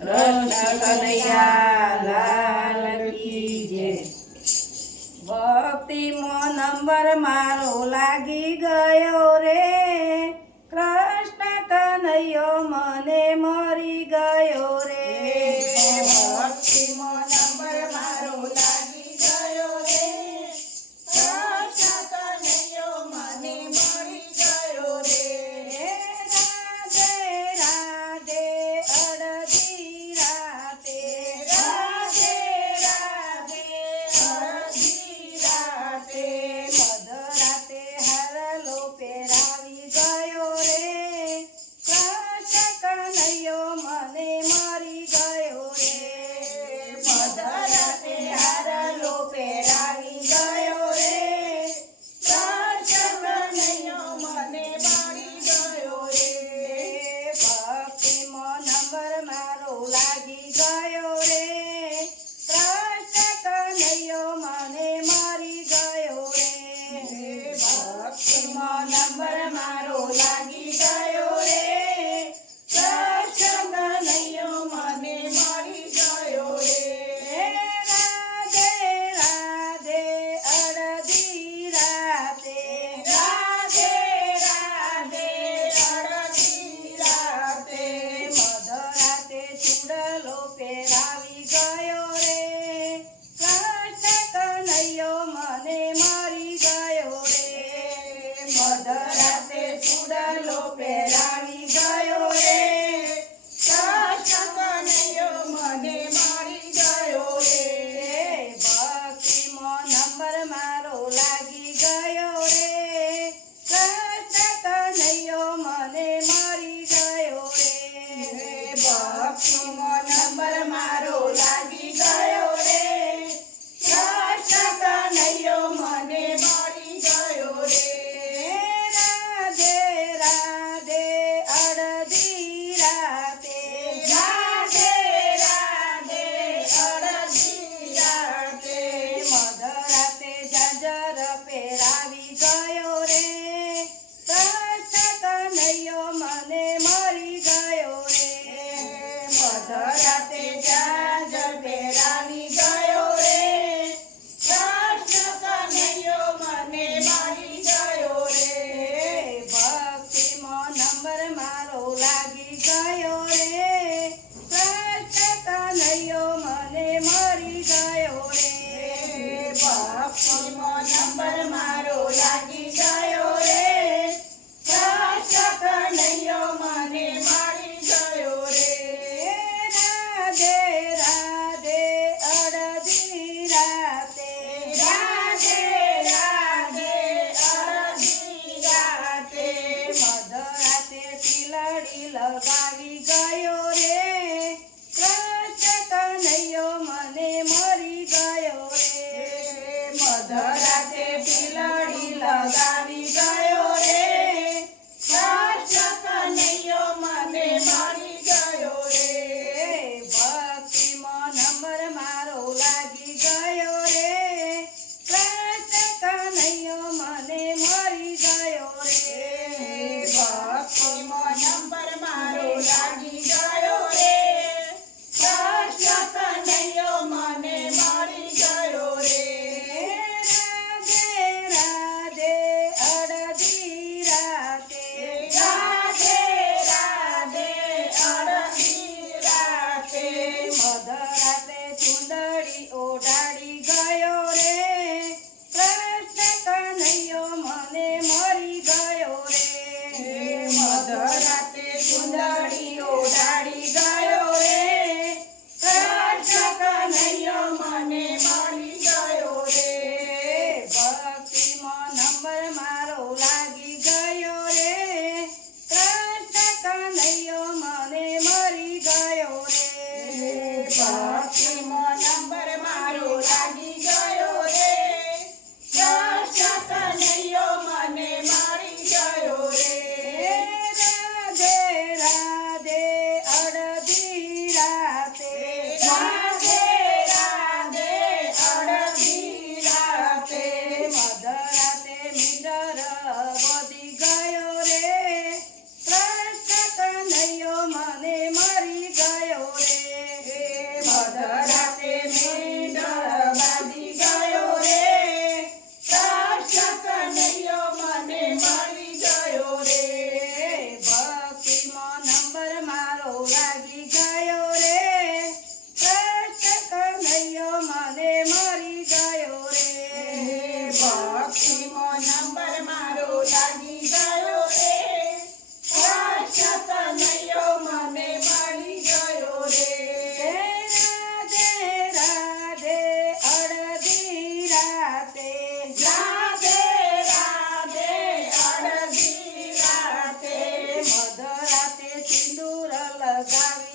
કૃષ્ણ કનૈયા લાલ કી જય. ભક્તિમાં નંબર મારો લાગી ગયો રે, કૃષ્ણ કનૈયો મને મરી ગયો રે. ભક્તિમાં નંબર મારો લાગી ગયો રે, કૃષ્ણ કનૈયો મને મરી ગયો રે. રાધે રાધે અડધી રાતે, રાધે રાધે અડધી રાતે, મધરાતે હારલો પહેરાવી ગયો રે, કૃષ્ણ કનૈયો મને મરી ગયો રે. મધરાતે હારલો પહેરાવી ગયો રે, કૃષ્ણ કનૈયો મને મરી ગયો રે. ભક્તિમાં નંબર મારો લાગી ગયો રે, કૃષ્ણ કનૈયો મને મરી ગયો રે. ભક્તિમાં નંબર મારો લાગી ગયો રે, કૃષ્ણ કનૈયો મને મરી ગયો રે. રાધે રાધે અડધી રાતે, રાધે રાધે અડધી રાતે, મધરાતે ચૂડલો પહેરાવી ગયો રે, કૃષ્ણ કનૈયો મને મરી ગયો રે. મધરાતે ચૂડલો પહેરાવી ગયો રે, કૃષ્ણ કનૈયો મને મરી ગયો રે. ભક્તિમાં નંબર મારો લાગી ગયો રે, કૃષ્ણ કનૈયો મને મરી ગયો રે. ભક્તિમાં નંબર મારો લાગી ગયો રે, કૃષ્ણ કનૈયો મને મરી ગયો રે. રાધે રાધે અડધી રાતે, રાધે રાધે અડધી રાતે, મધરાતે જાજર પહેરાવી ગયો રે, કૃષ્ણ કનૈયો મને મરી ગયો રે. મધરાતે જાજર પહેરાવી ગયો રે, કૃષ્ણ કનૈયો મને મરી ગયો રે. ભક્તિમાં નંબર મારો લાગી ગયો રે, કૃષ્ણ કનૈયો મને મરી ગયો રે. ભક્તિમાં નંબર મારો લાગી ગયો રે, કૃષ્ણ કનૈયો મને મરી ગયો રે. રાધે રાધે અડધી રાતે, રાધે રાધે અડધી રાતે, મધરાતે ટીલડી લગાવી ગયો રે, કૃષ્ણ કનૈયો મને મરી ગયો રે. મધરાતે ટીલડી લગાવી ગયો રે, કૃષ્ણ કનૈયો મને મરી ગયો રે. ભક્તિમાં નંબર મારો લાગી ગયો રે, કૃષ્ણ કનૈયો મને મરી ગયો રે. ભક્તિમાં નંબર મારો લાગી ગયો રે, કૃષ્ણ કનૈયો મને મરી ગયો રે. રાધે રાધે અડધી રાતે, રાધે રાધે અડધી રાતે, મધરાતે ચૂંદડી ઓઢાડી ગયો રે, કૃષ્ણ કનૈયો મને મરી ગયો રે. મધરાતે ચૂંદડી ઓઢાડી ગયો રે, કૃષ્ણ કનૈયો મને મરી ગયો રે. ભક્તિમાં નંબર મારો લાગી ગયો રે, કૃષ્ણ કનૈયો મને મરી ગયો રે. ભક્તિમાં નંબર મારો લાગી ગયો રે, કૃષ્ણ કનૈયો મને મરી ગયો રે. રાધે રાધે અડધી રાતે, રાધે રાધે અડધી રાતે, મધરાતે મીંડર વધી ગયો રે, કૃષ્ણ કનૈયો મને મરી ગયો રે. લગાવી